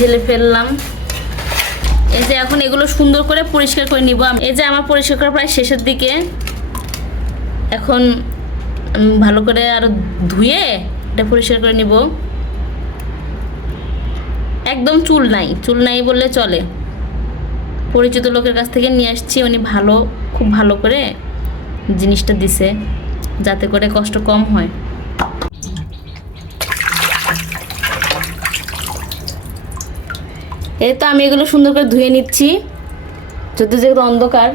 ঢেলে ফেললাম। এই যে এখন এগুলো সুন্দর করে পরিষ্কার করে নিব। এই যে আমার পরিষ্কার করা প্রায় শেষের দিকে। এখন ভালো করে আরো ধুয়ে এটা পরিষ্কার করে নিব। একদম চুল নাই বললে চলে। পরিচিত লোকের কাছ থেকে নিয়ে আসছি, উনি খুব ভালো করে জিনিসটা দিছে যাতে করে কষ্ট কম হয়। এই তো আমি এগুলো সুন্দর করে ধুয়ে নিচ্ছি। যেহেতু অন্ধকার,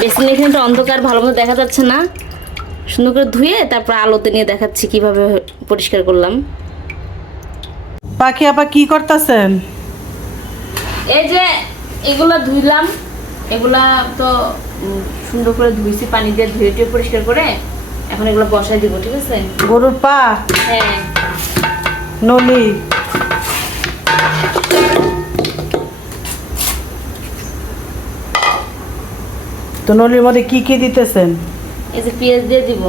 বেসিনের এখানে অন্ধকার, ভালো মতো দেখা যাচ্ছে না। সুন্দর করে ধুয়ে তারপর আলোতে নিয়ে দেখাচ্ছি কিভাবে পরিষ্কার করলাম। পাখি আপা কি করতেছেন? এই যে এগুলা ধুইলাম, এগুলা তো সুন্দর করে ধুইছি, পানি দিয়ে ধুয়ে পরিষ্কার করে এখন এগুলো বসাই দিব। ঠিক আছে? গরুর পা? হ্যাঁ। নলি? তো নলির মধ্যে কি কি দিতেছেন? এই যে পেঁয়াজ দিয়ে দিব।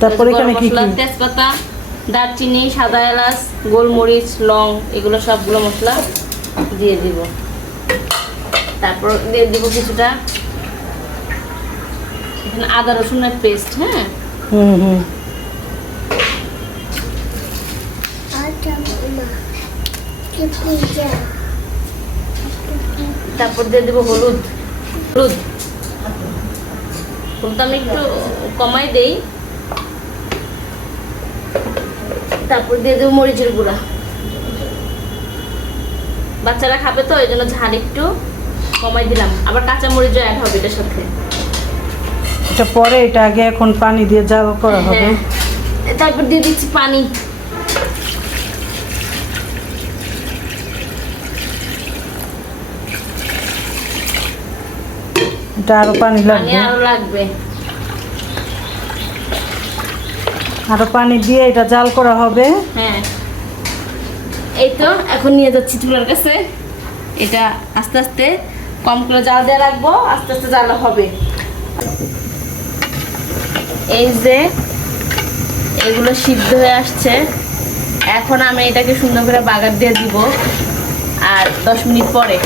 তারপরে এখানে কি কি? তেজপাতা, দারচিনি, সাদা এলাচ, গোলমরিচ, লং, এগুলো সবগুলো মশলা দিয়ে দিব। তারপর দিয়ে দিব কিছুটা এখানে আদা রসুনের পেস্ট। হ্যাঁ। তারপর দিয়ে দিব হলুদ। আমি একটু কমাই দেই। তারপর দিয়ে দেবো মরিচের গুঁড়া। বাচ্চারা খাবে তো, এই জন্য ঝাল একটু কমাই দিলাম। আবার কাঁচা মরিচও অ্যাড হবে এটার সাথে। এটা পরে, এটা আগে এখন পানি দিয়ে জাল করা হবে। তারপর দিয়ে দিচ্ছি পানি। এটা আরো পানি লাগবে? আরো লাগবে। আরো পানি দিয়ে এটা জাল করা হবে। হ্যাঁ। এই তো এখন নিয়ে যাচ্ছি চুলার কাছে। এটা আস্তে আস্তে কম করে জাল দিয়ে রাখবো, আস্তে আস্তে জাল হবে। এই যে এগুলো সিদ্ধ হয়ে আসছে, এখন আমি এটাকে সুন্দর করে বাগার দিয়ে দিব আর 10 মিনিট পরে।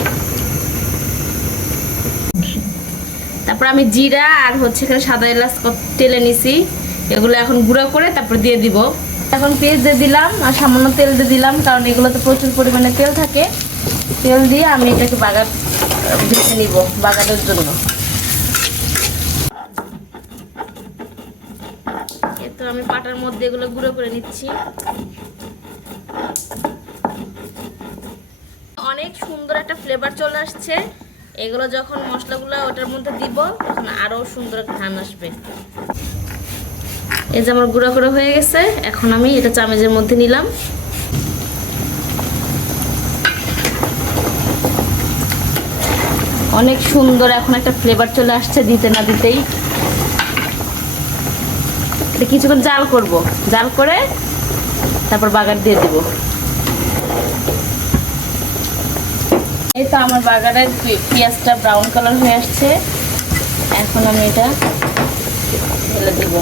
তারপর আমি জিরা আর এখানে সাদা এলাচ তেলে নিছি, এগুলো এখন গুঁড়ো করে তারপর দিয়ে দিব। এখন পেঁয়াজ দিয়ে দিলাম আর সামান্য তেল দিয়ে দিলাম, কারণ এগুলোতে প্রচুর পরিমাণে তেল থাকে। তেল দিয়ে আমি এটাকে বাগার ভেজে নিব বাগারের জন্য। তো আমি পাটার মধ্যে এগুলো গুঁড়ো করে নিচ্ছি। অনেক সুন্দর একটা ফ্লেভার চলে আসছে। এগুলো যখন মশলাগুলো ওটার মধ্যে দিব তখন আরো সুন্দর ঘ্রাণ আসবে। এই যে আমার গুঁড়ো করে হয়ে গেছে, এখন আমি এটা চামচের মধ্যে নিলাম। অনেক সুন্দর এখন একটা ফ্লেভার চলে আসছে দিতে না দিতেই। এটা কিছুক্ষণ জাল করব, জাল করে তারপর বাগার দিয়ে দিব। এই তো আমার বাগারের পেঁয়াজটা ব্রাউন কালার হয়ে আসছে, এখন আমি এটা ঢেলে দিব।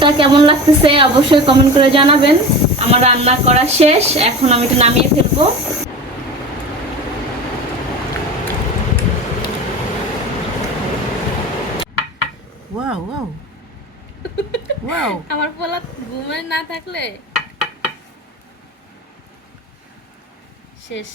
তা কেমন লাগতেছে অবশ্যই কমেন্ট করে জানাবেন। আমার রান্না করা শেষ, এখন আমি এটা নামিয়ে ফেলবো। Wow wow wow. আমার পোলা ঘুমে না থাকলে শেষ।